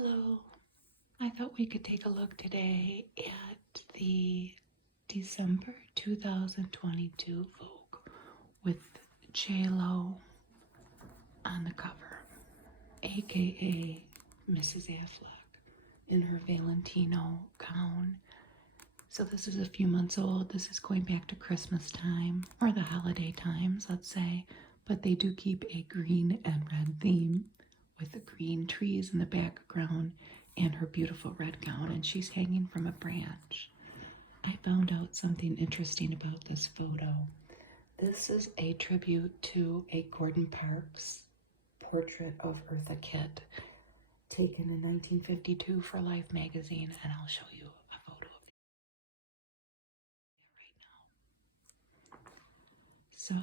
Hello. I thought we could take a look today at the December 2022 Vogue with J-Lo on the cover, aka Mrs. Affleck in her Valentino gown. So this is a few months old. This is going back to Christmas time, or the holiday times, let's say. But they do keep a green and red theme with the green trees in the background and her beautiful red gown, and she's hanging from a branch. I found out something interesting about this photo. This is a tribute to a Gordon Parks portrait of Eartha Kitt taken in 1952 for Life magazine, and I'll show you a photo of it right now. So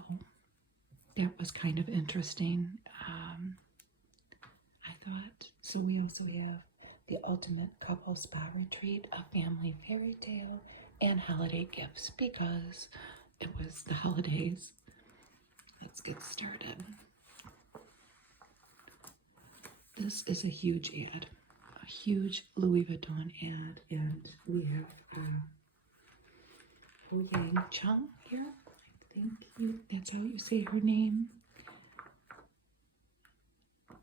that was kind of interesting. I thought, so we also have the ultimate couple spa retreat, a family fairy tale, and holiday gifts because it was the holidays. Let's get started. This is a huge ad, a huge Louis Vuitton ad, and we have Ho Yang Chung here. That's how you say her name.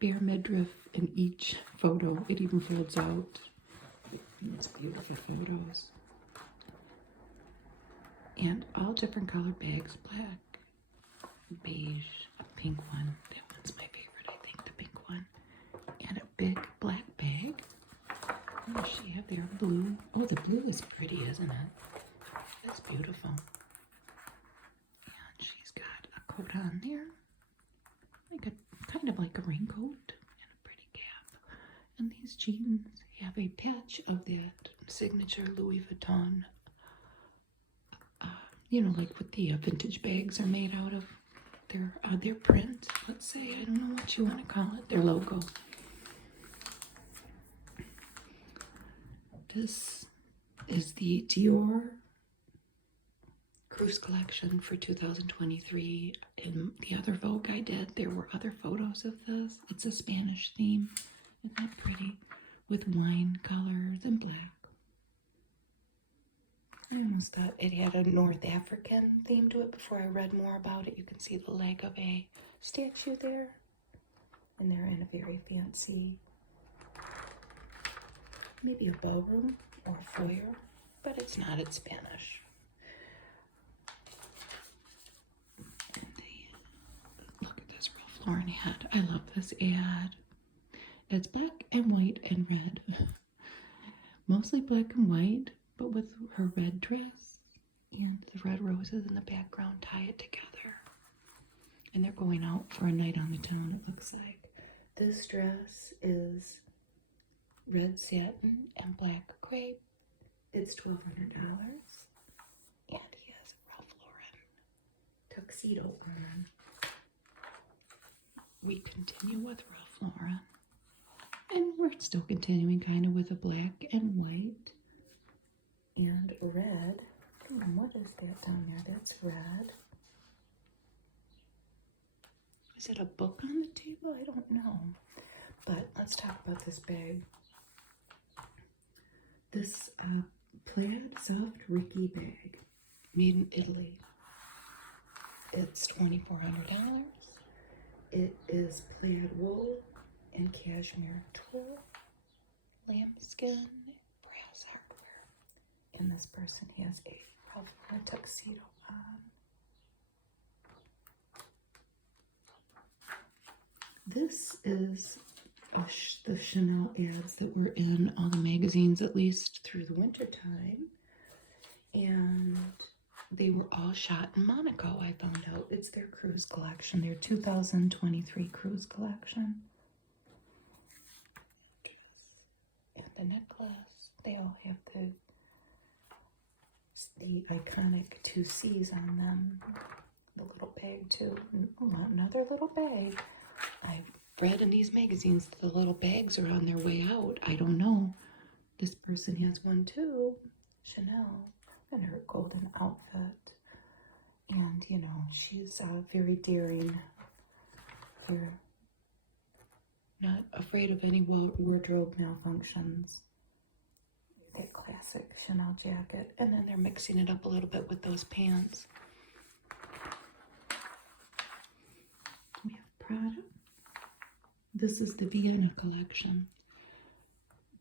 Bare midriff in each photo. It even folds out. It's beautiful photos. And all different color bags, black, beige, a pink one. That one's my favorite, I think, the pink one. And a big black bag. What does she have there? Blue. Oh, the blue is pretty, isn't it? That's beautiful. And she's got a coat on there. Kind of like a raincoat and a pretty cap. And these jeans have a patch of that signature Louis Vuitton, like what the vintage bags are made out of. Their print, let's say. I don't know what you want to call it. Their logo. This is the Dior Cruise collection for 2023. In the other Vogue I did, there were other photos of this. It's a Spanish theme. Isn't that pretty? With wine colors and black. I almost thought it had a North African theme to it before I read more about it. You can see the leg of a statue there. And they're in a very fancy, maybe a ballroom or a foyer, but it's not, it's Spanish. Lauren had. I love this ad. It's black and white and red. Mostly black and white, but with her red dress and the red roses in the background tie it together. And they're going out for a night on the town, it looks like. This dress is red satin and black crepe. It's $1,200. And he has a Ralph Lauren tuxedo on. We continue with Ralph Lauren, and we're still continuing kind of with a black and white and red. What is that down there? That's red. Is it a book on the table? I don't know. But let's talk about this bag. This plaid soft Ricky bag, made in Italy. It's $2,400. It is plaid wool and cashmere tulle, lambskin, brass hardware. And this person has a Ralph Lauren tuxedo on. This is the Chanel ads that were in all the magazines, at least through the winter time. And they were all shot in Monaco, I found out. It's their cruise collection, their 2023 cruise collection. And the necklace. They all have the iconic 2 C's on them. The little bag, too. Oh, another little bag. I've read in these magazines that the little bags are on their way out. I don't know. This person has one, too. Chanel. And her golden outfit, and she's very daring, very Not afraid of any wardrobe malfunctions. That classic Chanel jacket. And then they're mixing it up a little bit with those pants. We have Prada. This is the Vienna collection.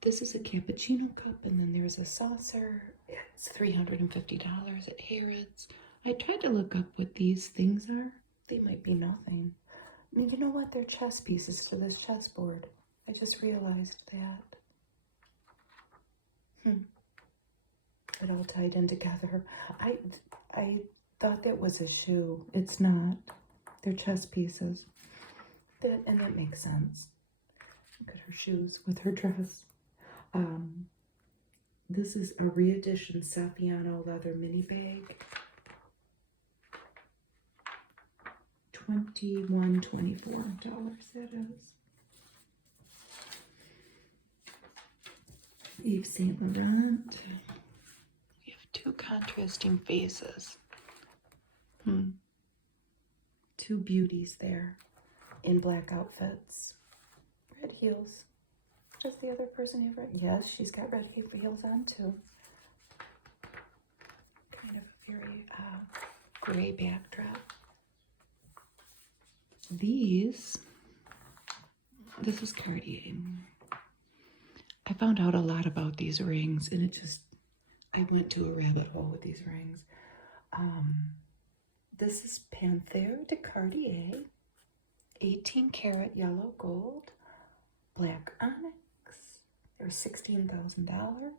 This is a cappuccino cup, and then there's a saucer. It's $350 at Harrods. I tried to look up what these things are. They might be nothing. I mean, you know what? They're chess pieces to this chessboard. I just realized that. It all tied in together. I thought that was a shoe. It's not. They're chess pieces. And that makes sense. Look at her shoes with her dress. This is a re-edition Saffiano leather mini bag. $24 that is. Yves Saint Laurent. We have two contrasting faces. Two beauties there in black outfits. Red heels. Does the other person have red? Yes, she's got red heels on too. Kind of a very gray backdrop. This is Cartier. I found out a lot about these rings, and I went to a rabbit hole with these rings. This is Panthère de Cartier, 18 karat yellow gold, black onyx. They're $16,000.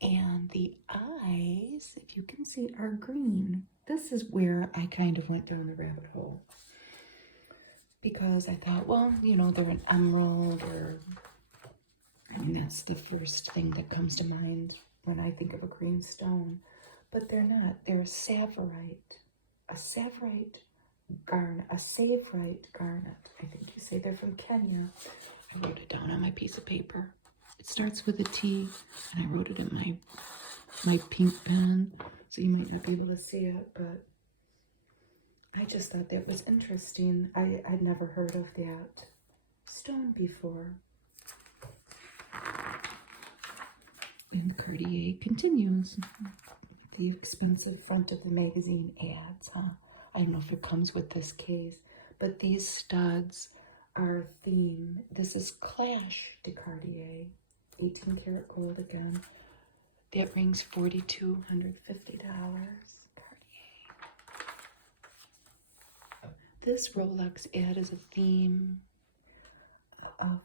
And the eyes, if you can see, are green. This is where I kind of went down the rabbit hole. Because I thought, well, you know, they're an emerald, or, I mean, that's the first thing that comes to mind when I think of a green stone. But they're not. They're savorite. A savorite garnet. A savorite garnet, I think you say. They're from Kenya. I wrote it down on my piece of paper. It starts with a T, and I wrote it in my pink pen, so you might not be able to see it, but I just thought that was interesting. I'd never heard of that stone before. And Cartier continues. The expensive front of the magazine ads, huh? I don't know if it comes with this case, but these studs are theme. This is Clash de Cartier, 18 karat gold again. That ring's $4,250. This Rolex ad is a theme of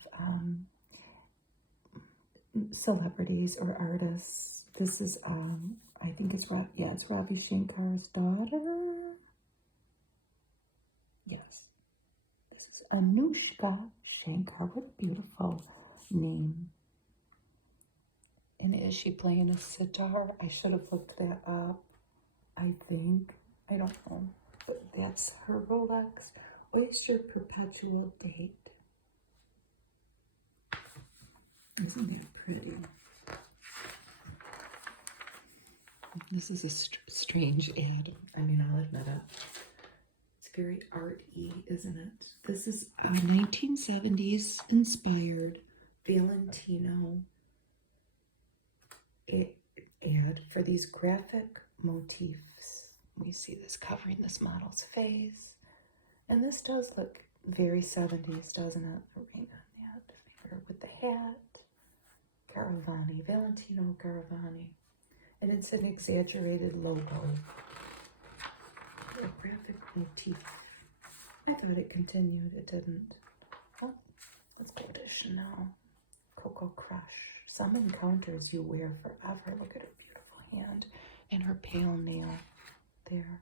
celebrities or artists. This is, I think it's Ravi Shankar's daughter. Yes. This is Anushka Shankar. What a beautiful name. And is she playing a sitar? I should have looked that up, I think. I don't know. But that's her Rolex Oyster Perpetual Date. Isn't that pretty? This is a strange ad. I mean, I'll admit it. It's very art-y, isn't it? This is a 1970s inspired Valentino ad for these graphic motifs. We see this covering this model's face. And this does look very 70s, doesn't it? A ring on that finger with the hat. Garavani, Valentino Garavani. And it's an exaggerated logo. A graphic motif. I thought it continued. It didn't. Well, let's go to Chanel. Coco Crush. Some encounters you wear forever. Look at her beautiful hand and her pale nail there.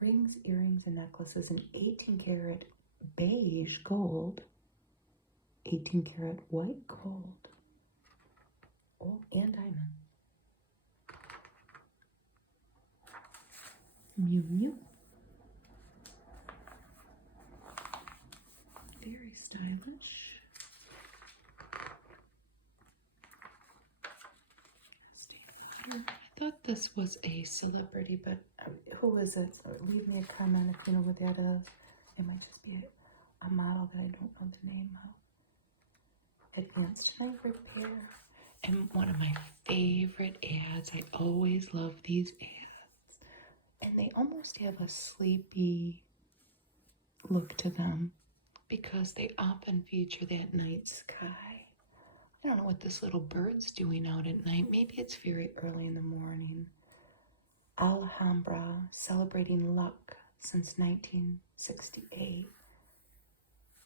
Rings, earrings, and necklaces in 18 karat beige gold, 18 karat white gold, oh, and diamond. Miu Miu. Very stylish. I thought this was a celebrity, but who is it? So leave me a comment if you know what that is. It might just be a model that I don't know the name of. Advanced Night Repair. And one of my favorite ads, I always love these ads. And they almost have a sleepy look to them because they often feature that night sky. I don't know what this little bird's doing out at night. Maybe it's very early in the morning. Alhambra, celebrating luck since 1968.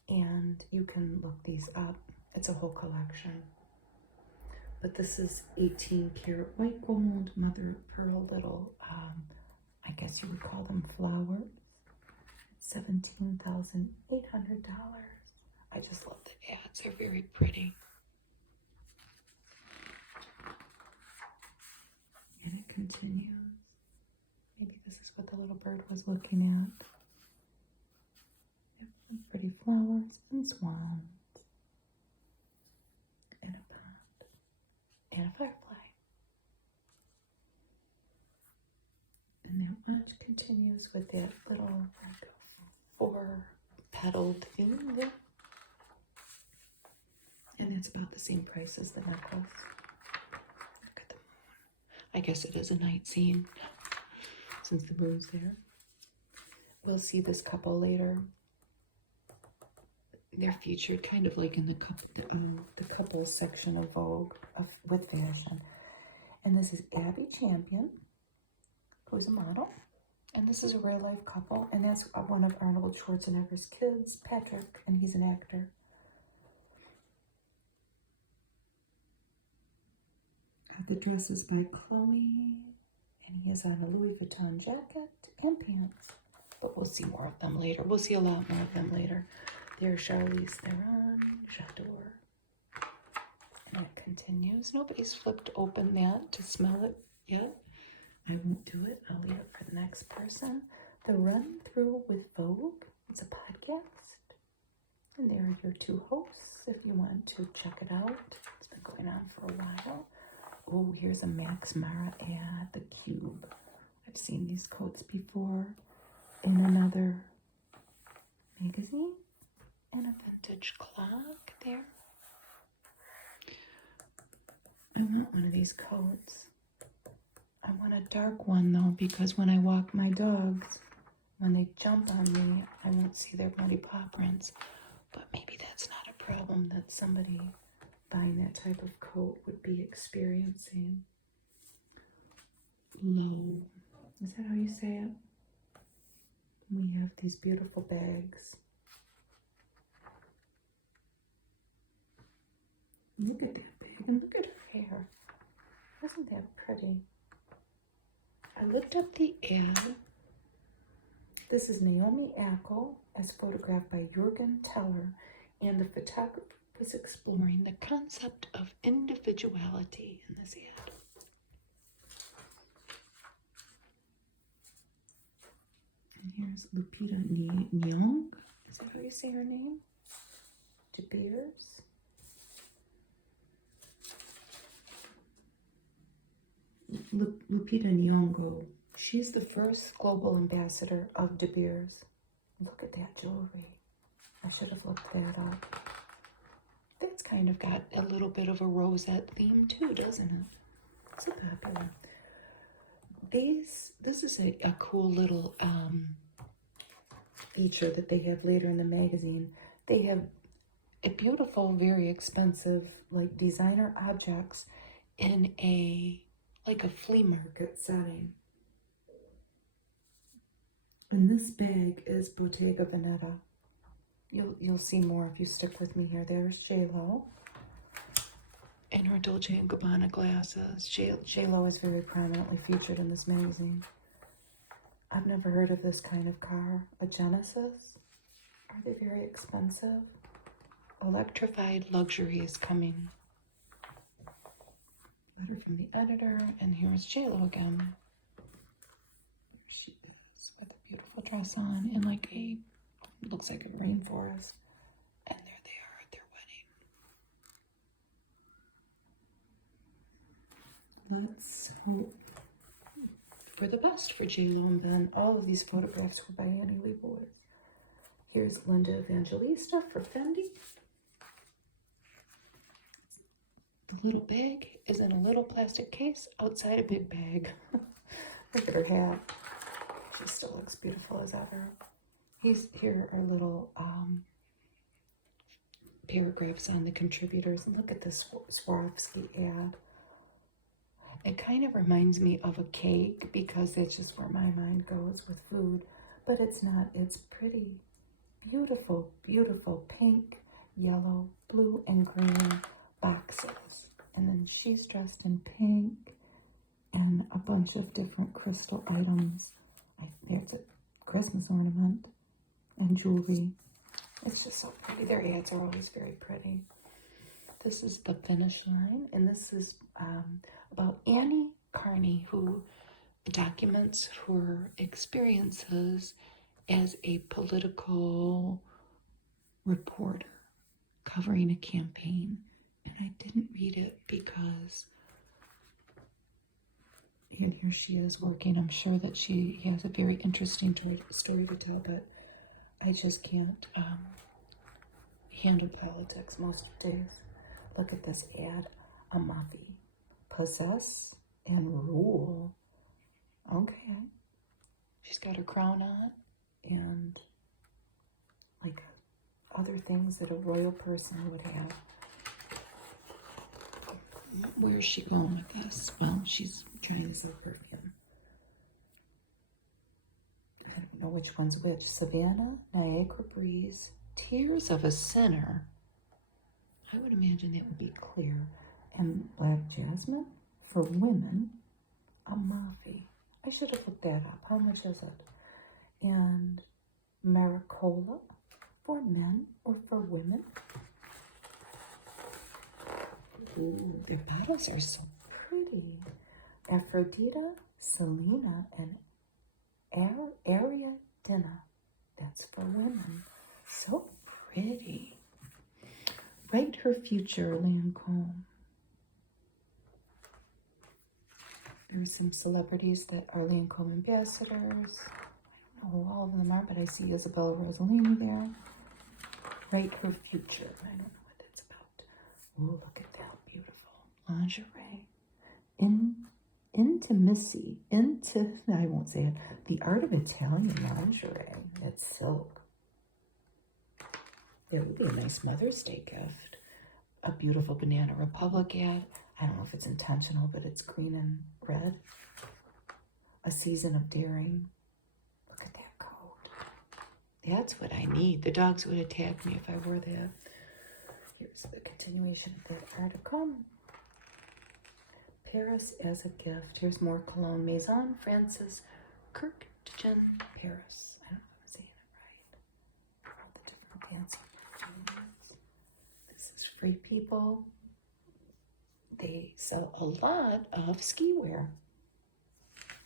And you can look these up. It's a whole collection. But this is 18 karat white gold, mother of pearl, little, I guess you would call them flowers. $17,800. I just love the ads. They're very pretty. And it continues. Maybe this is what the little bird was looking at. Pretty flowers and swans. And a pond. And a firefly. And the watch continues with that little like four-petaled theme there. And it's about the same price as the necklace. Look at the moon. I guess it is a night scene since the moon's there. We'll see this couple later. They're featured kind of like in the couple section of Vogue with fashion. And this is Abby Champion, who's a model. And this is a real life couple. And that's one of Arnold Schwarzenegger's kids, Patrick, and he's an actor. The dress is by Chloe, and he has on a Louis Vuitton jacket and pants. But we'll see more of them later. We'll see a lot more of them later. There's Charlize Theron, J'adore. And it continues. Nobody's flipped open that to smell it yet. I won't do it. I'll leave it for the next person. The Run Through with Vogue. It's a podcast. And there are your two hosts if you want to check it out. It's been going on for a while. Oh, here's a Max Mara ad, the Cube. I've seen these coats before in another magazine. And a vintage clock there. I want one of these coats. I want a dark one though, because when I walk my dogs, when they jump on me, I won't see their bloody paw prints. But maybe that's not a problem that somebody buying that type of coat would be experiencing. Low. Is that how you say it? We have these beautiful bags. Look at that bag and look at her hair. Isn't that pretty? I looked up the ad. This is Naomi Ackel as photographed by Jürgen Teller, and the photographer was exploring the concept of individuality in this ad. And here's Lupita Nyong'o. Is that how you say her name? De Beers. Lupita Nyong'o. She's the first global ambassador of De Beers. Look at that jewelry. I should have looked that up. That's kind of got a little bit of a rosette theme too, doesn't it? It's a popular. This is a cool little feature that they have later in the magazine. They have a beautiful, very expensive, like designer objects in like a flea market setting. And this bag is Bottega Veneta. You'll see more if you stick with me here. There's J-Lo in her Dolce & Gabbana glasses. J-Lo is very prominently featured in this magazine. I've never heard of this kind of car. A Genesis? Are they very expensive? Electrified luxury is coming. Letter from the editor, and here's J-Lo again. There she is with a beautiful dress on in like looks like a rainforest. And there they are at their wedding. Let's hope for the best for J-Lo and Ben. All of these photographs were by Annie Leibovitz. Here's Linda Evangelista for Fendi. The little bag is in a little plastic case outside a big bag. Look at her hat. She still looks beautiful as ever. Here are little paragraphs on the contributors. And look at this Swarovski ad. It kind of reminds me of a cake because that's just where my mind goes with food. But it's not. It's pretty, beautiful, beautiful pink, yellow, blue, and green boxes. And then she's dressed in pink and a bunch of different crystal items. There's a Christmas ornament and jewelry. It's just so pretty. Their ads are always very pretty. This is The Finish Line, and this is about Annie Carney, who documents her experiences as a political reporter covering a campaign. And I didn't read it because here she is working. I'm sure that she has a very interesting story to tell, but I just can't handle politics most days. Look at this ad, Amafi. Possess and rule. Okay. She's got her crown on and like other things that a royal person would have. Where is she going with this? Well, she's trying to sell perfume. I don't know which one's which. Savannah, Niagara Breeze, Tears of a Sinner. I would imagine that would be clear. And Black Jasmine for women, Amafi. I should have looked that up. How much is it? And Maricola for men or for women. Ooh, their bottles are so pretty. Aphrodita, Selena, and Ariadna. That's for women. So pretty. Write Her Future, Lancome. There are some celebrities that are Lancome ambassadors. I don't know who all of them are, but I see Isabella Rossellini there. Write Her Future. I don't know what that's about. Ooh, look at that. Beautiful. Lingerie. Intimacy. I won't say it. The Art of Italian Lingerie. It's silk. It would be a nice Mother's Day gift. A beautiful Banana Republic ad. I don't know if it's intentional, but it's green and red. A Season of Daring. Look at that coat. That's what I need. The dogs would attack me if I wore that. Here's the continuation of that article. Paris as a gift. Here's more cologne. Maison Francis Kurkdjian, Paris. I don't know if I'm saying it right. All the different fancy perfumes. This is Free People. They sell a lot of ski wear.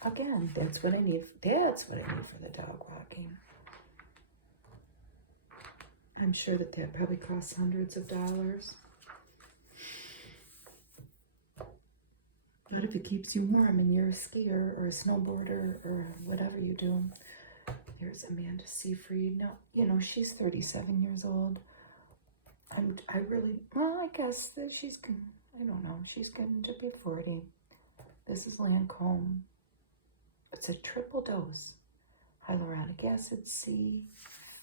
Again, that's what I need. That's what I need for the dog walking. I'm sure that probably costs hundreds of dollars. But if it keeps you warm and you're a skier or a snowboarder or whatever you do, there's Amanda Seyfried. Now, you know, she's 37 years old. I guess that I don't know, she's going to be 40. This is Lancome. It's a triple dose. Hyaluronic acid, C,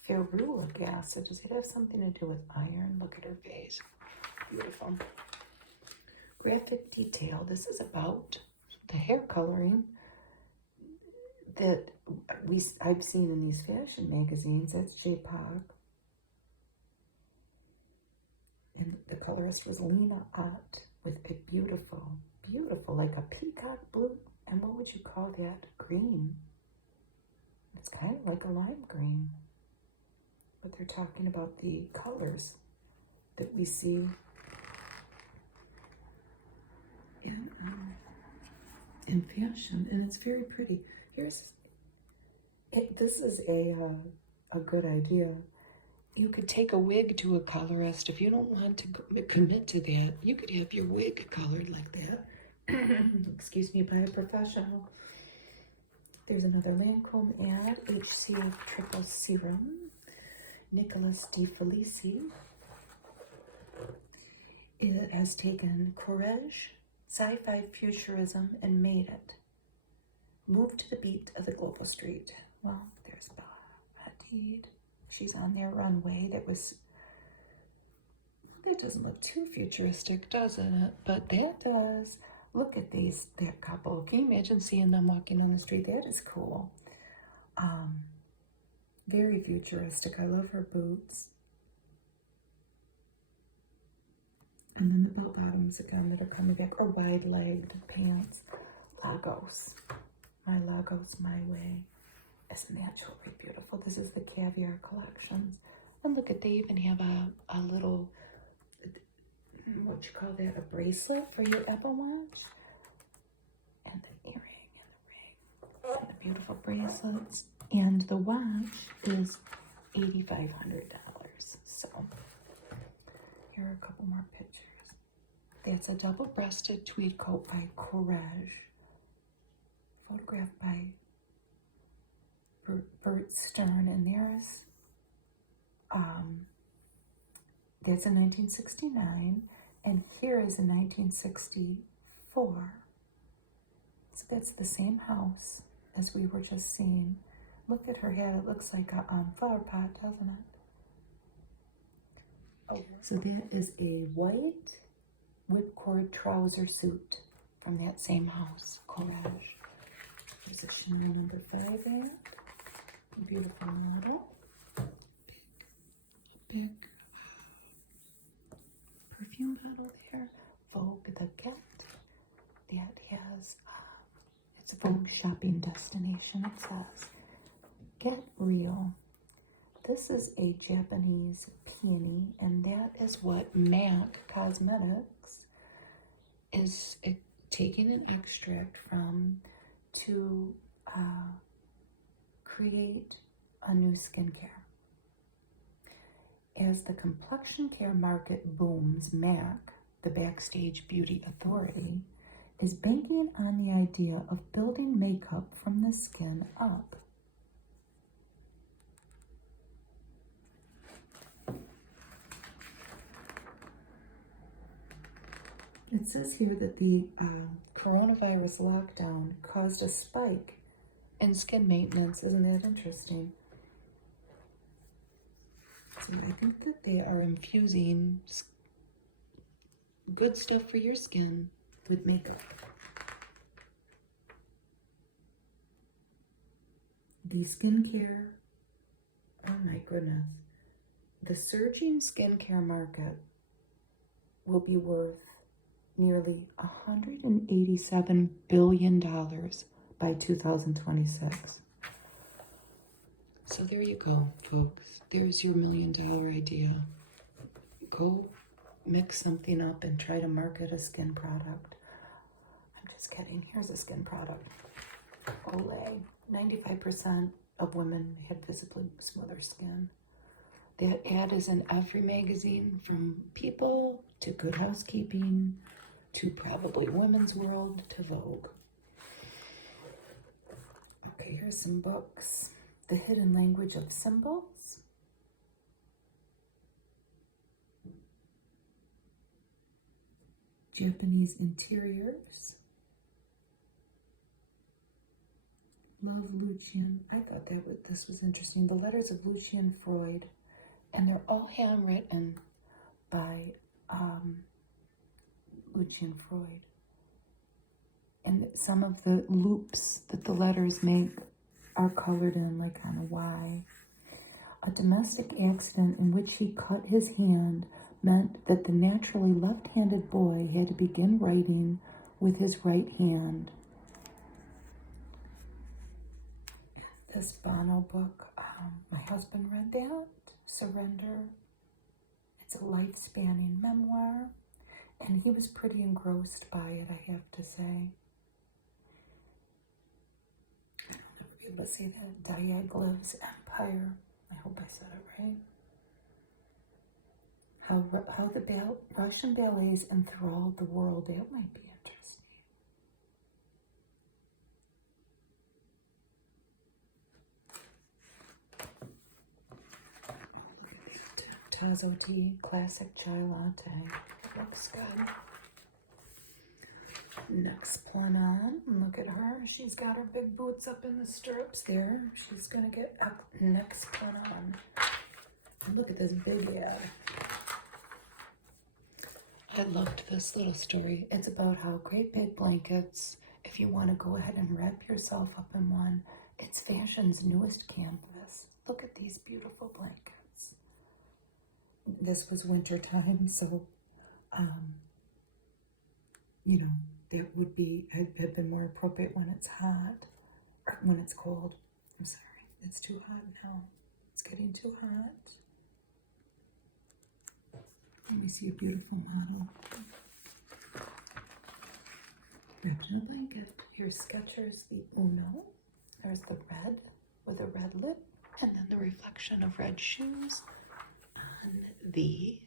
ferulic acid. Does it have something to do with iron? Look at her face. Beautiful. Graphic detail. This is about the hair coloring that I've seen in these fashion magazines. That's J-Pop. And the colorist was Lena Ott with a beautiful, like a peacock blue. And what would you call that? Green. It's kind of like a lime green. But they're talking about the colors that we see in fashion, and it's very pretty. This is a good idea. You could take a wig to a colorist. If you don't want to commit to that, you could have your wig colored like that. Excuse me, by a professional. There's another Lancome ad, HCF Triple Serum. Nicholas De Felici has taken courage, sci-fi futurism, and made it. Move to the beat of the global street. Well, there's Hadid. She's on their runway. That doesn't look too futuristic, doesn't it? But that does. Look at that couple. Can you imagine seeing them walking on the street? That is cool. Very futuristic. I love her boots. And then the bell bottoms again that are coming back, or wide-legged pants. Lagos. My Lagos, my way. Isn't that jewelry beautiful? This is the Caviar Collections. And look at, they even have a little, what you call that, a bracelet for your Apple Watch. And the earring and the ring. And the beautiful bracelets. And the watch is $8,500. So, here are a couple more pictures. That's a double-breasted tweed coat by Courage. Photographed by Bert Stern, and that's in 1969, and here is in 1964. So that's the same house as we were just seeing. Look at her head, it looks like a flower pot, doesn't it? Oh, so that is a white whipcord trouser suit from that same house, Courage. There's a Chanel number 5 there. Beautiful model. Big perfume bottle there. Vogue the Get. That has, it's a Vogue shopping destination. It says, Get Real. This is a Japanese peony, and that is what MAC Cosmetics is taking an extract from to create a new skincare. As the complexion care market booms, MAC, the Backstage Beauty Authority, is banking on the idea of building makeup from the skin up. It says here that the coronavirus lockdown caused a spike in skin maintenance. Isn't that interesting? So I think that they are infusing good stuff for your skin with makeup. The skincare, oh my goodness. The surging skincare market will be worth nearly $187 billion by 2026. So there you go, folks. There's your $1 million idea. Go mix something up and try to market a skin product. I'm just kidding. Here's a skin product. Olay. 95% of women have visibly smoother skin. That ad is in every magazine, from People to Good Housekeeping to probably Women's World to Vogue. Okay, here's some books. The Hidden Language of Symbols. Japanese Interiors. Love Lucian. I thought this was interesting. The Letters of Lucian Freud. And they're all handwritten by Lucian Freud. And some of the loops that the letters make are colored in like on a Y. A domestic accident in which he cut his hand meant that the naturally left-handed boy had to begin writing with his right hand. This Bono book, my husband read that, Surrender. It's a life-spanning memoir, and he was pretty engrossed by it, I have to say. I don't ever be able to say that. Diaghilev's Empire. I hope I said it right. How the Russian ballets enthralled the world. That might be interesting. Chazo tea, classic chai latte. Looks good. Next one on. Look at her. She's got her big boots up in the stirrups there. She's gonna get up next one on. And look at this big ad. I loved this little story. It's about how great big blankets, if you want to go ahead and wrap yourself up in one, it's fashion's newest canvas. Look at these beautiful blankets. This was winter time, so you know, that would be have been more appropriate when it's hot or when it's cold. I'm sorry, it's too hot now. It's getting too hot. Let me see a beautiful model. Wrapped in a blanket. Here's Skechers, the Uno. There's the red with a red lip, and then the reflection of red shoes on the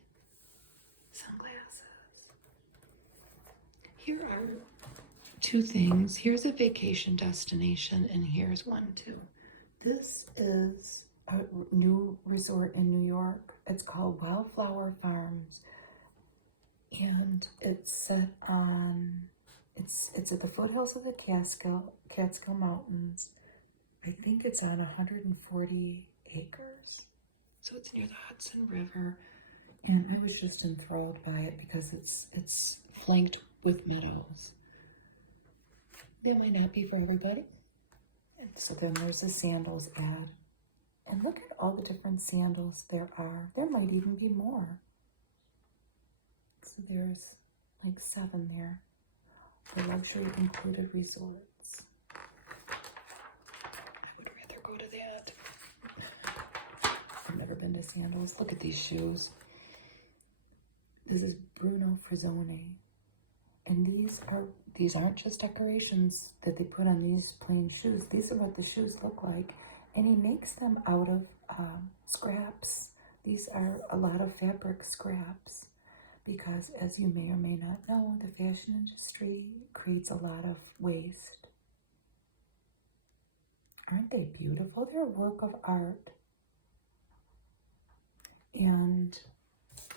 sunglasses. Here are two things. Here's a vacation destination, and here's one too. This is a new resort in New York. It's called Wildflower Farms, and it's set on, it's at the foothills of the Catskill Mountains. I think it's on 140 acres. So it's near the Hudson River, and I was just enthralled by it because it's flanked with meadows. That might not be for everybody. And so then there's a sandals ad. And look at all the different sandals there are. There might even be more. So there's like 7 there. The luxury included resorts. I would rather go to that. I've never been to sandals. Look at these shoes. This is Bruno Frazzone. And these aren't just decorations that they put on these plain shoes. These are what the shoes look like. And he makes them out of scraps. These are a lot of fabric scraps because, as you may or may not know, the fashion industry creates a lot of waste. Aren't they beautiful? They're a work of art. And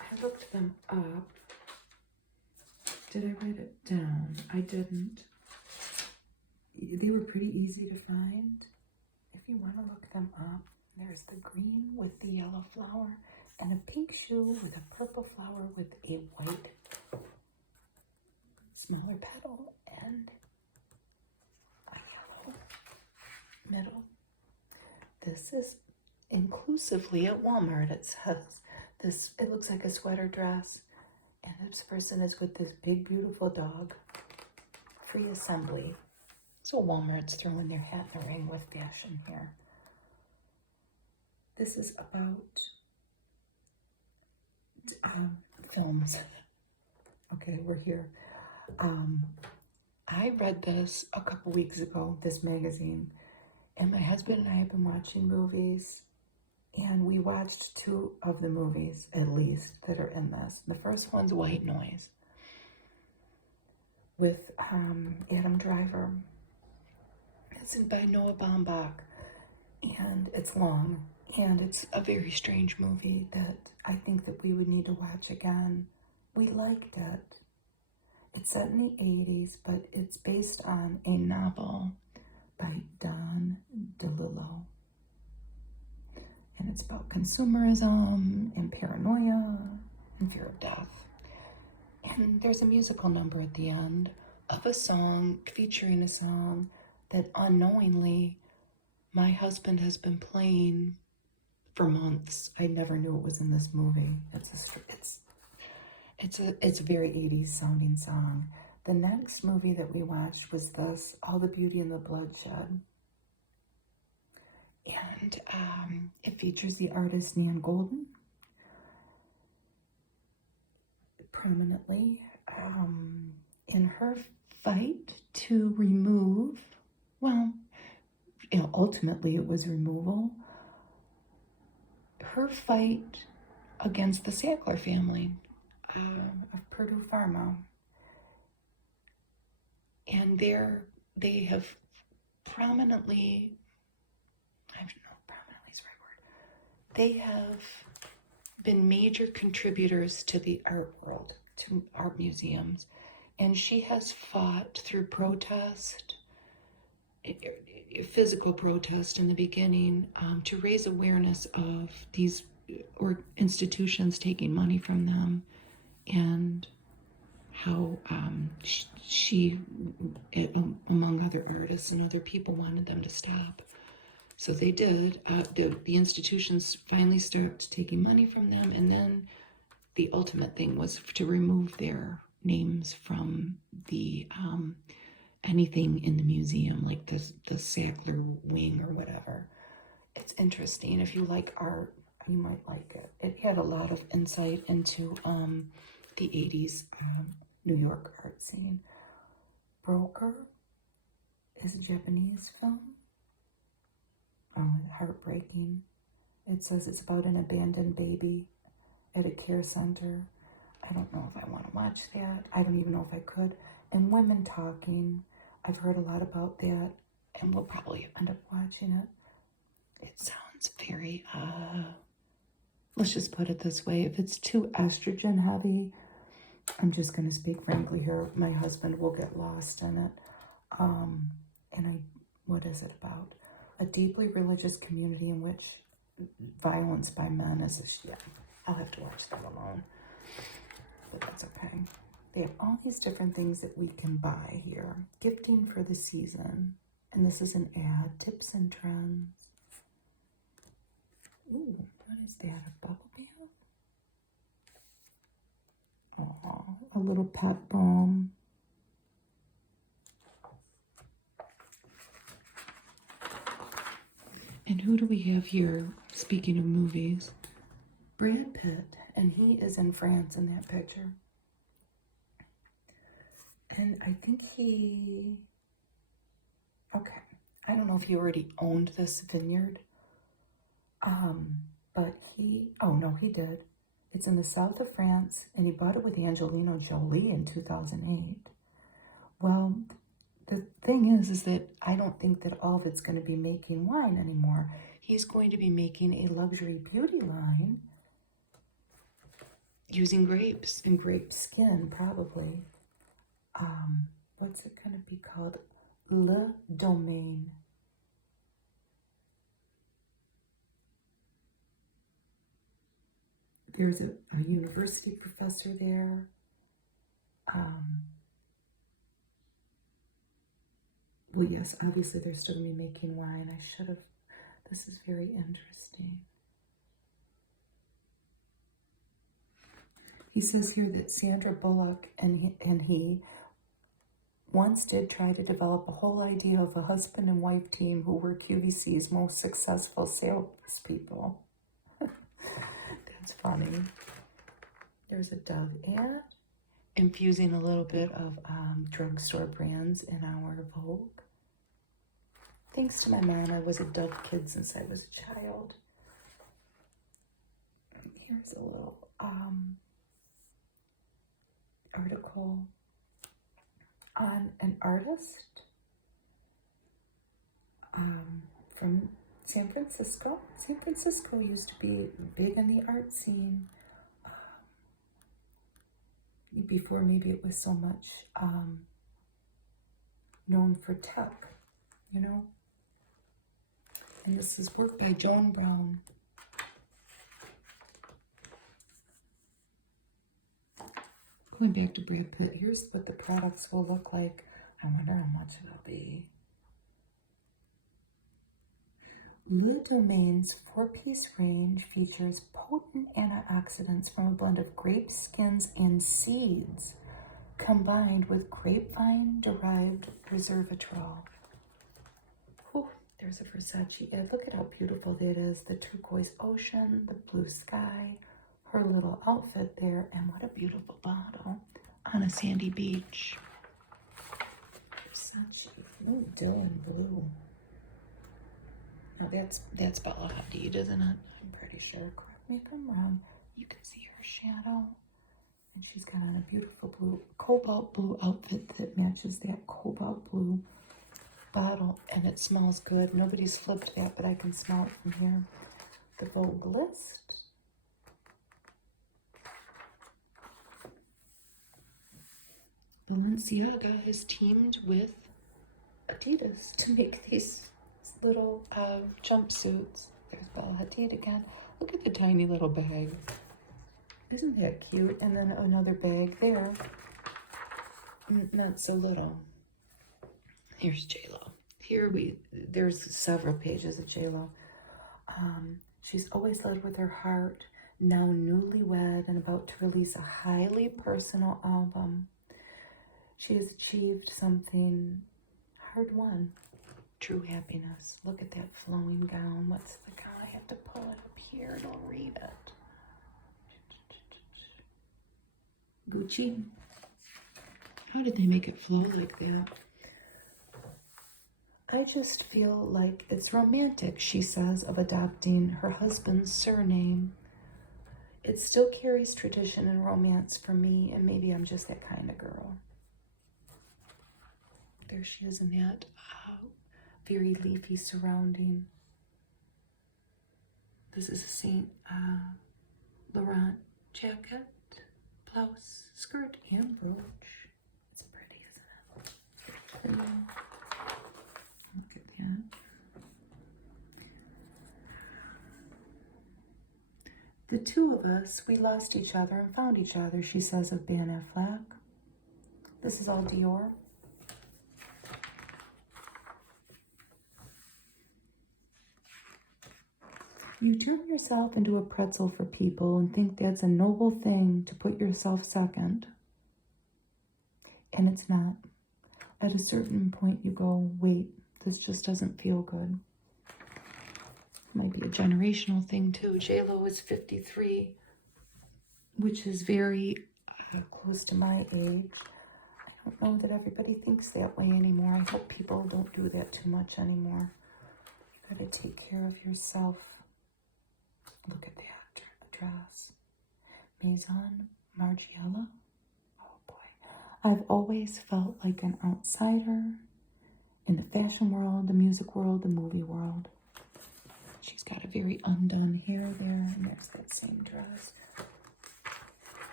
I looked them up. Did I write it down? I didn't. They were pretty easy to find. If you want to look them up, there's the green with the yellow flower and a pink shoe with a purple flower with a white smaller petal and a yellow middle. This is inclusively at Walmart. It says this, it looks like a sweater dress, and this person is with this big beautiful dog. Free assembly. So Walmart's throwing their hat in the ring with fashion here. This is about films. Okay, we're here. I read this a couple weeks ago, this magazine, and my husband and I have been watching movies, and we watched 2 of the movies, at least, that are in this. The first one's White Noise with Adam Driver. It's by Noah Baumbach, and it's long, and it's a very strange movie that I think that we would need to watch again. We liked it. It's set in the 80s, but it's based on a novel by Don DeLillo, and it's about consumerism and paranoia and fear of death. And there's a musical number at the end of a song, featuring a song that unknowingly my husband has been playing for months. I never knew it was in this movie. It's a very 80s sounding song. The next movie that we watched was this, All the Beauty and the Bloodshed. And it features the artist Nan Golden prominently in her fight to remove, well, ultimately it was removal, her fight against the Sackler family of Purdue Pharma. And they have prominently, I don't know if prominently is the right word, they have been major contributors to the art world, to art museums, and she has fought through protest, physical protest in the beginning, to raise awareness of these or institutions taking money from them, and how she, among other artists and other people, wanted them to stop. So they did. The institutions finally stopped taking money from them, and then the ultimate thing was to remove their names from the anything in the museum, like the Sackler wing or whatever. It's interesting. If you like art, you might like it. It had a lot of insight into the 80s New York art scene. Broker is a Japanese film. Heartbreaking. It says it's about an abandoned baby at a care center. I don't know if I want to watch that. I don't even know if I could. And Women Talking. I've heard a lot about that, and we'll probably end up watching it. It sounds very, let's just put it this way. If it's too estrogen heavy, I'm just going to speak frankly here, my husband will get lost in it. What is it about? A deeply religious community in which violence by men is a, yeah, I'll have to watch that alone, but that's okay. They have all these different things that we can buy here. Gifting for the season. And this is an ad. Tips and trends. Ooh, what is that? A bubble bath? Aw, a little pet balm. And who do we have here, speaking of movies? Brad Pitt. And he is in France in that picture. And I think okay, I don't know if he already owned this vineyard, but oh no, he did. It's in the south of France, and he bought it with Angelina Jolie in 2008. Well, the thing is that I don't think that all of it's going to be making wine anymore. He's going to be making a luxury beauty line using grapes and grape skin, probably. What's it going to be called? Le Domaine. There's a university professor there. Well, yes, obviously they're still going to be making wine. I should have. This is very interesting. He says here that Sandra Bullock and he once did try to develop a whole idea of a husband and wife team who were QVC's most successful salespeople. That's funny. There's a Dove ad. Infusing a little bit of drugstore brands in our Vogue. Thanks to my mom, I was a Dove kid since I was a child. Here's a little article on an artist from San Francisco. San Francisco used to be big in the art scene before maybe it was so much known for tech, you know? And this is work by Joan Brown. Going back to Brad Pitt, here's what the products will look like. I wonder how much it'll be. Le Domaine's 4-piece range features potent antioxidants from a blend of grape skins and seeds, combined with grapevine-derived resveratrol. Whew, there's a Versace ad. Look at how beautiful that is. The turquoise ocean, the blue sky, her little outfit there, and what a beautiful bottle on a sandy beach. Versace. Ooh, dill and blue. Now that's Bella Hadid, isn't it? I'm pretty sure. Correct me if I'm wrong. You can see her shadow. And she's got on a beautiful blue, cobalt blue outfit that matches that cobalt blue bottle. And it smells good. Nobody's flipped that, but I can smell it from here. The Vogue list. Balenciaga has teamed with Adidas to make these little jumpsuits. There's Bella Hadid again. Look at the tiny little bag. Isn't that cute? And then another bag there. Not so little. Here's J-Lo. There's several pages of J-Lo. She's always led with her heart, now newlywed and about to release a highly personal album. She has achieved something hard-won. True happiness. Look at that flowing gown. What's the gown? I have to pull it up here. Don't read it. Gucci. How did they make it flow like that? I just feel like it's romantic, she says, of adopting her husband's surname. It still carries tradition and romance for me, and maybe I'm just that kind of girl. There she is in that very leafy surrounding. This is a Saint Laurent jacket, blouse, skirt, and brooch. It's pretty, isn't it? Look at that. The two of us, we lost each other and found each other, she says of Ben Affleck. This is all Dior. You turn yourself into a pretzel for people and think that's a noble thing to put yourself second. And it's not. At a certain point you go, wait, this just doesn't feel good. Might be a generational thing too. J-Lo is 53, which is very close to my age. I don't know that everybody thinks that way anymore. I hope people don't do that too much anymore. You gotta take care of yourself. Look at that dress. Maison Margiela. Oh boy. I've always felt like an outsider in the fashion world, the music world, the movie world. She's got a very undone hair there, and there's that same dress.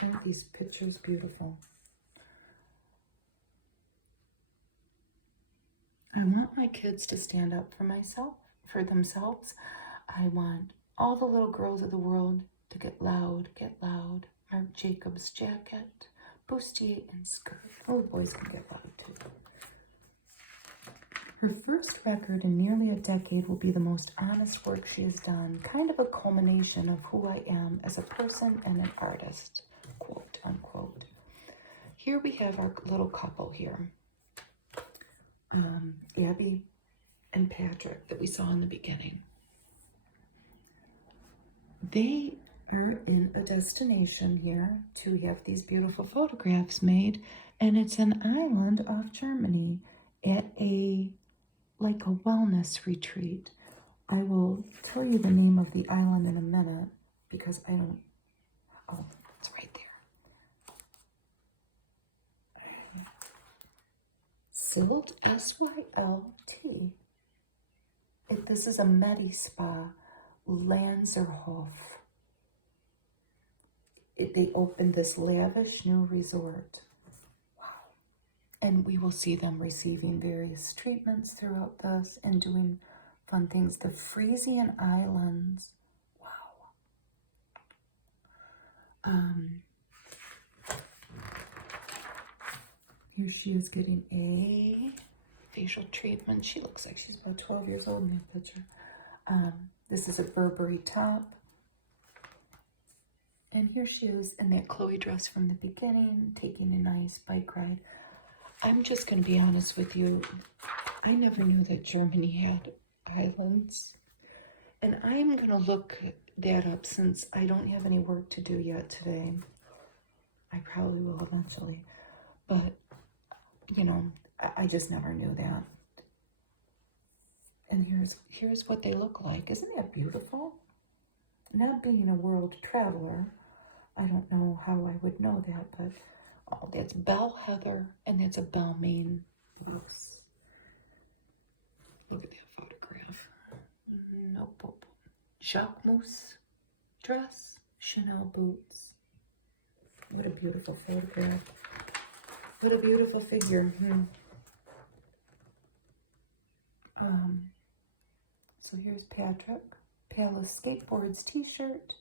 Aren't these pictures beautiful? I want my kids to stand up for themselves. I want all the little girls of the world to get loud, Marc Jacobs jacket, bustier and skirt. Oh, boys can get loud too. Her first record in nearly a decade will be the most honest work she has done, kind of a culmination of who I am as a person and an artist, quote unquote. Here we have our little couple here, Abby and Patrick, that we saw in the beginning. They are in a destination here to have these beautiful photographs made, and it's an island off Germany at a wellness retreat. I will tell you the name of the island in a minute because I don't. Oh, it's right there. Sylt, S-Y-L-T. This is a Medi Spa, Lanzerhof. They opened this lavish new resort. Wow. And we will see them receiving various treatments throughout this and doing fun things. The Frisian Islands. Wow. Here she is getting a facial treatment. She looks like she's about 12 years old in that picture. This is a Burberry top. And here she is in that Chloe dress from the beginning, taking a nice bike ride. I'm just going to be honest with you. I never knew that Germany had islands. And I'm going to look that up since I don't have any work to do yet today. I probably will eventually. But, you know, I just never knew that. And here's what they look like. Isn't that beautiful? Not being a world traveler, I don't know how I would know that, but oh, that's Belle Heather, and that's a Balmain blouse. Look at that photograph. Nope. Jacques Mousse dress, Chanel boots. What a beautiful photograph. What a beautiful figure. So here's Patrick. Palace Skateboards t-shirt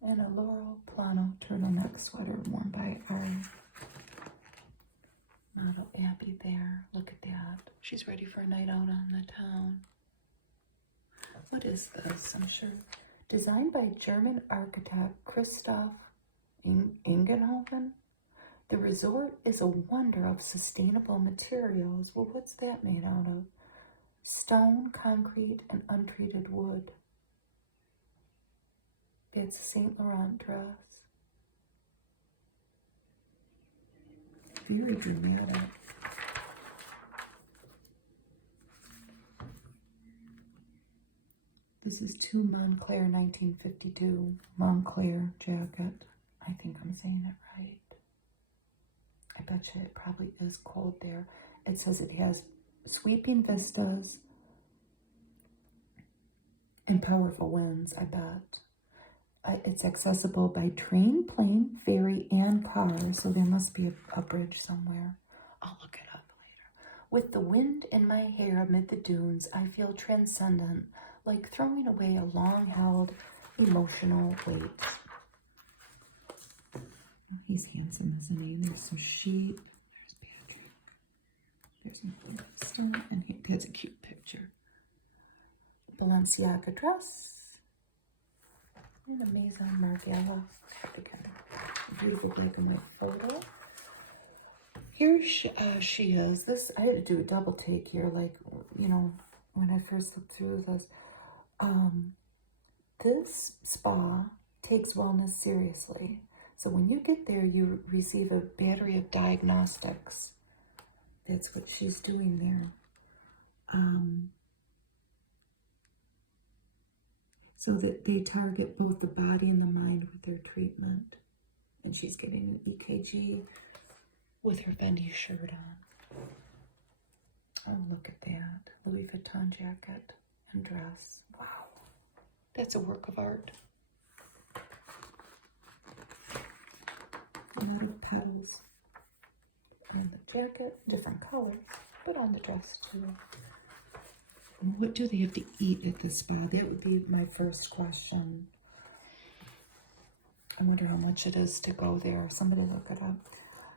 and a Laurel Plano turtleneck sweater worn by our model Abby there. Look at that. She's ready for a night out on the town. What is this? I'm sure. Designed by German architect Christoph Ingenhoven. The resort is a wonder of sustainable materials. Well, what's that made out of? Stone, concrete, and untreated wood. It's a Saint Laurent dress. Very dramatic. This is to Montclair 1952 Montclair jacket. I think I'm saying it right. I bet you it probably is cold there. It says it has sweeping vistas and powerful winds, I bet. It's accessible by train, plane, ferry, and car, so there must be a bridge somewhere. I'll look it up later. With the wind in my hair amid the dunes, I feel transcendent, like throwing away a long-held emotional weight. He's handsome, isn't he? There's some sheep. There's Patrick. There's my sister, and that's a cute picture. Balenciaga dress. And a Maison Margiela. Beautiful black and white photo. Here she is. This, I had to do a double take here, like, you know, when I first looked through this. This spa takes wellness seriously. So when you get there, you receive a battery of diagnostics. That's what she's doing there. So that they target both the body and the mind with their treatment. And she's getting an EKG with her Fendi shirt on. Oh, look at that. Louis Vuitton jacket and dress. Wow. That's a work of art. A lot of petals on the jacket, different colors, but on the dress too. What do they have to eat at the spa? That would be my first question. I wonder how much it is to go there. Somebody look it up.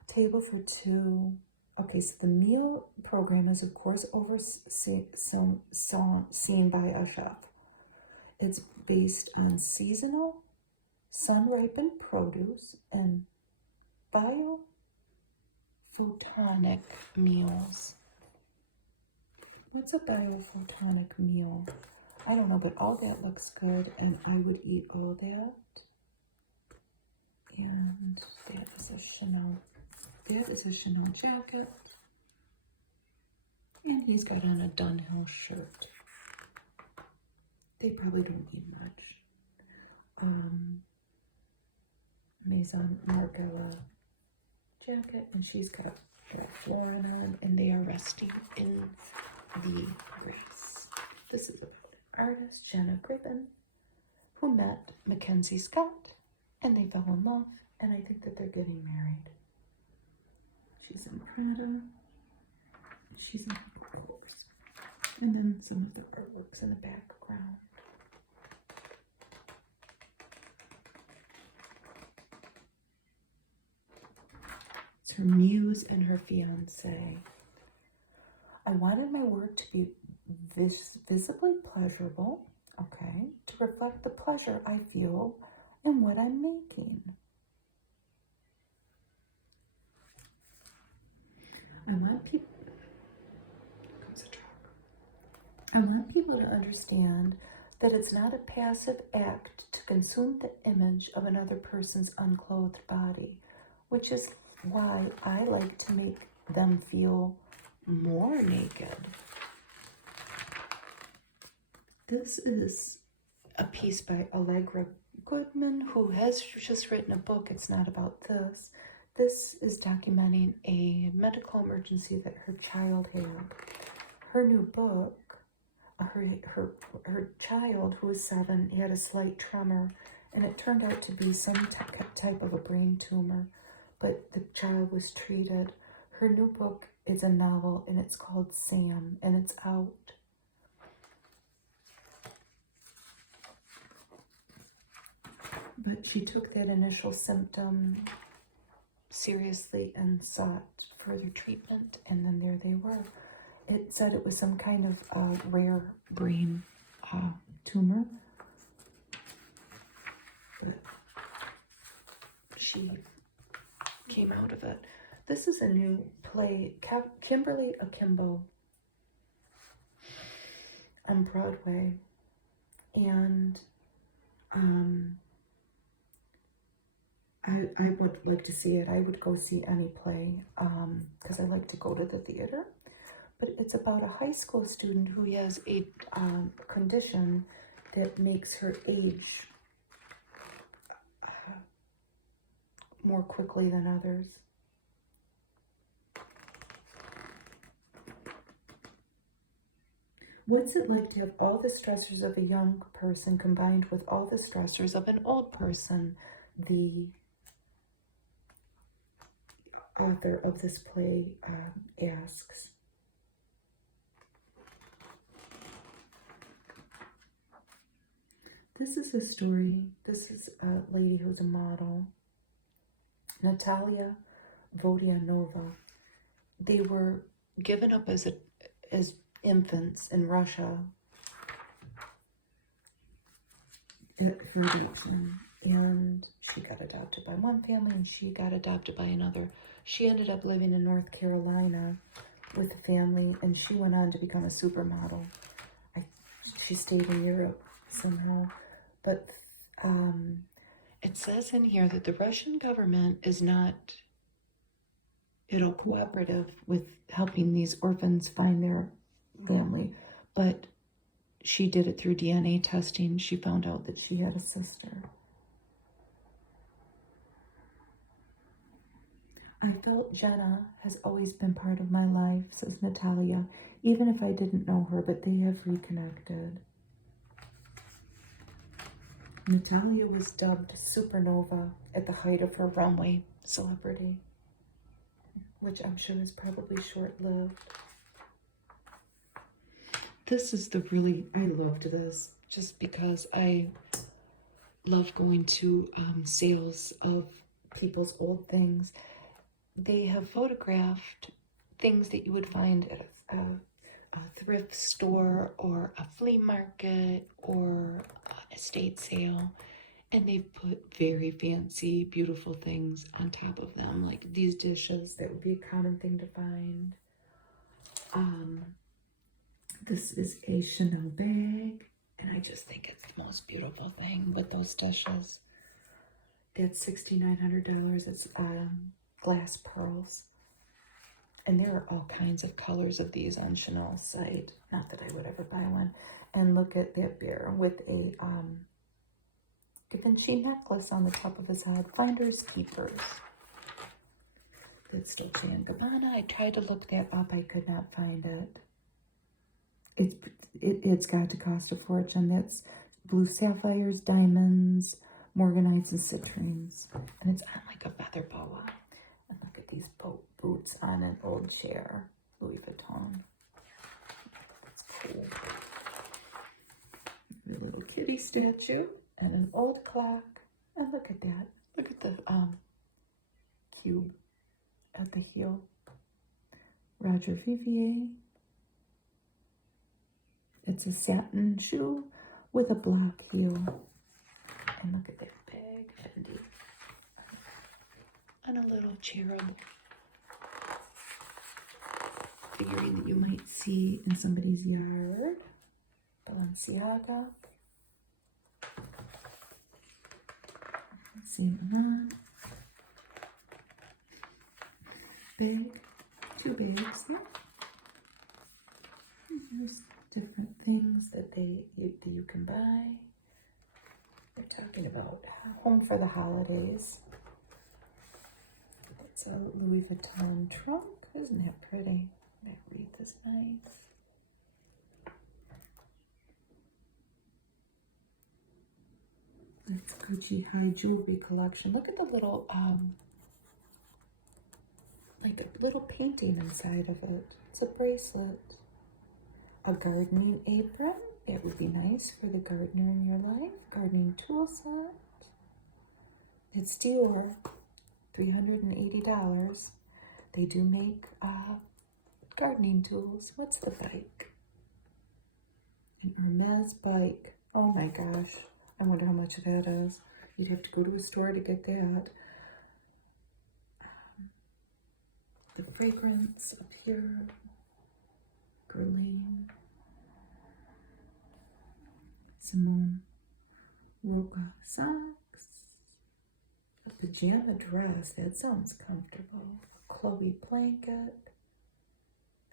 Table for two. Okay, so the meal program is, of course, overseen by a chef. It's based on seasonal, sun-ripened produce and biophotonic meals. What's a biophotonic meal? I don't know, but all that looks good, and I would eat all that. And that is a Chanel. That is a Chanel jacket. And he's got on a Dunhill shirt. They probably don't need much. Maison Margiela jacket, and she's got Ralph Lauren on, and they are resting in the grass. This is about an artist, Jenna Griffin, who met Mackenzie Scott, and they fell in love, and I think that they're getting married. She's in Prada. She's in Course. And then some of the artworks in the background. It's her muse and her fiance. I wanted my work to be visibly pleasurable, okay, to reflect the pleasure I feel in what I'm making. I want people to understand that it's not a passive act to consume the image of another person's unclothed body, which is why I like to make them feel more naked. This is a piece by Allegra Goodman, who has just written a book. It's not about this. This is documenting a medical emergency that her child had. Her new book, her child, who was 7, had a slight tremor, and it turned out to be some type of a brain tumor. but the child was treated. Her new book is a novel, and it's called Sam, and it's out. But she took that initial symptom seriously and sought further treatment, and then there they were. It said it was some kind of rare brain tumor. But she came out of it. This is a new play, Kimberly Akimbo, on Broadway. And I would like to see it. I would go see any play because I like to go to the theater. But it's about a high school student who has a condition that makes her age more quickly than others. What's it like to have all the stressors of a young person combined with all the stressors of an old person? The author of this play asks. This is a story. This is a lady who's a model, Natalia Vodianova. They were given up as infants in Russia for adoption, and she got adopted by one family and she got adopted by another. She ended up living in North Carolina with a family, and she went on to become a supermodel. She stayed in Europe somehow, but it says in here that the Russian government is not cooperative with helping these orphans find their family, but she did it through DNA testing. She found out that she had a sister. I felt Jenna has always been part of my life, says Natalia, even if I didn't know her, but they have reconnected. Natalia was dubbed Supernova at the height of her runway celebrity, which I'm sure is probably short-lived. This is I loved this just because I love going to sales of people's old things. They have photographed things that you would find at a thrift store or a flea market or estate sale, and they've put very fancy, beautiful things on top of them, like these dishes that would be a common thing to find. This is a Chanel bag, and I just think it's the most beautiful thing with those dishes. That's $6,900. It's glass pearls. And there are all kinds of colors of these on Chanel's site. Not that I would ever buy one. And look at that bear with a Da Vinci necklace on the top of his head. Finders keepers. That's Dolce & Gabbana. I tried to look that up. I could not find it. It's got to cost a fortune. That's blue sapphires, diamonds, morganites, and citrines. And it's on like a feather boa. And look at these boots on an old chair. Louis Vuitton. That's cool. A little kitty statue and an old clock. And look at that. Look at the cube at the heel. Roger Vivier. It's a satin shoe with a block heel. And look at that bag, Fendi. And a little cherub figurine that you might see in somebody's yard. Balenciaga. Saint Laurent. Bag. 2 bags there. There's different things that you can buy. They're talking about home for the holidays. It's a Louis Vuitton trunk. Isn't that pretty? That wreath is nice. It's Gucci high jewelry collection. Look at the little little painting inside of it. It's a bracelet. A gardening apron. It would be nice for the gardener in your life. Gardening tool set. It's Dior. $380. They do make gardening tools. What's the bike? An Hermes bike. Oh my gosh. I wonder how much that is. You'd have to go to a store to get that. The fragrance up here. Guerlain. Simone Roca socks. A pajama dress. That sounds comfortable. Chloe blanket.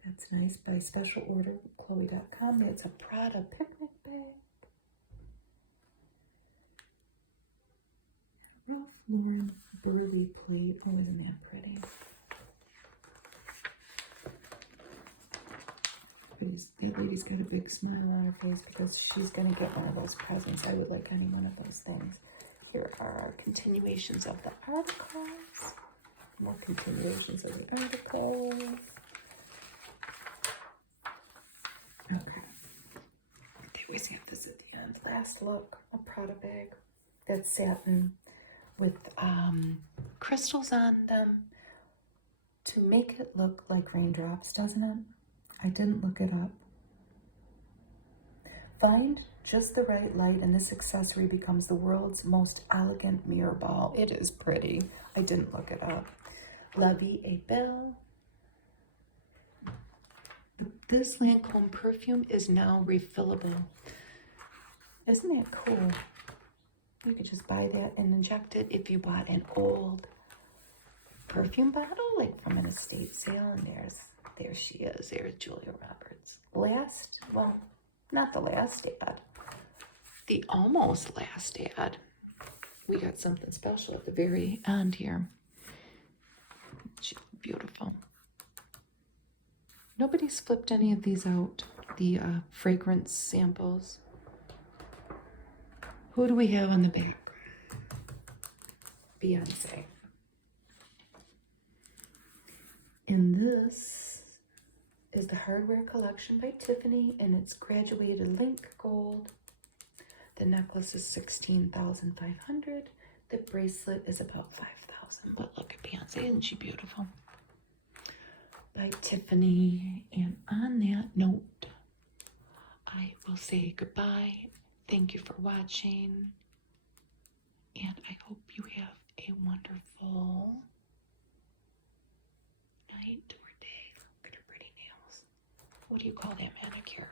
That's nice. By special order, Chloe.com. It's a Prada picnic bag. Ralph Lauren Burley plate. Oh, isn't that pretty? That lady's got a big smile on her face because she's going to get one of those presents. I would like any one of those things. Here are our continuations of the articles. More continuations of the articles. Okay. They always have this at the end. Last look, a Prada bag. That's satin with crystals on them to make it look like raindrops, doesn't it? I didn't look it up. Find just the right light and this accessory becomes the world's most elegant mirror ball. It is pretty. I didn't look it up. La Vie est Belle. This Lancome perfume is now refillable. Isn't that cool? You could just buy that and inject it if you bought an old perfume bottle, like from an estate sale, and there she is. There's Julia Roberts. Not the last ad. The almost last ad. We got something special at the very end here. She's beautiful. Nobody's flipped any of these out, the fragrance samples. Who do we have on the back? Beyonce. And this is the Hardware Collection by Tiffany, and it's graduated link gold. The necklace is $16,500. The bracelet is about $5,000. But look at Beyonce, isn't she beautiful? By Tiffany. And on that note, I will say goodbye. Thank you for watching. And I hope you have a wonderful night or day. Look at her pretty nails. What do you call that, manicure?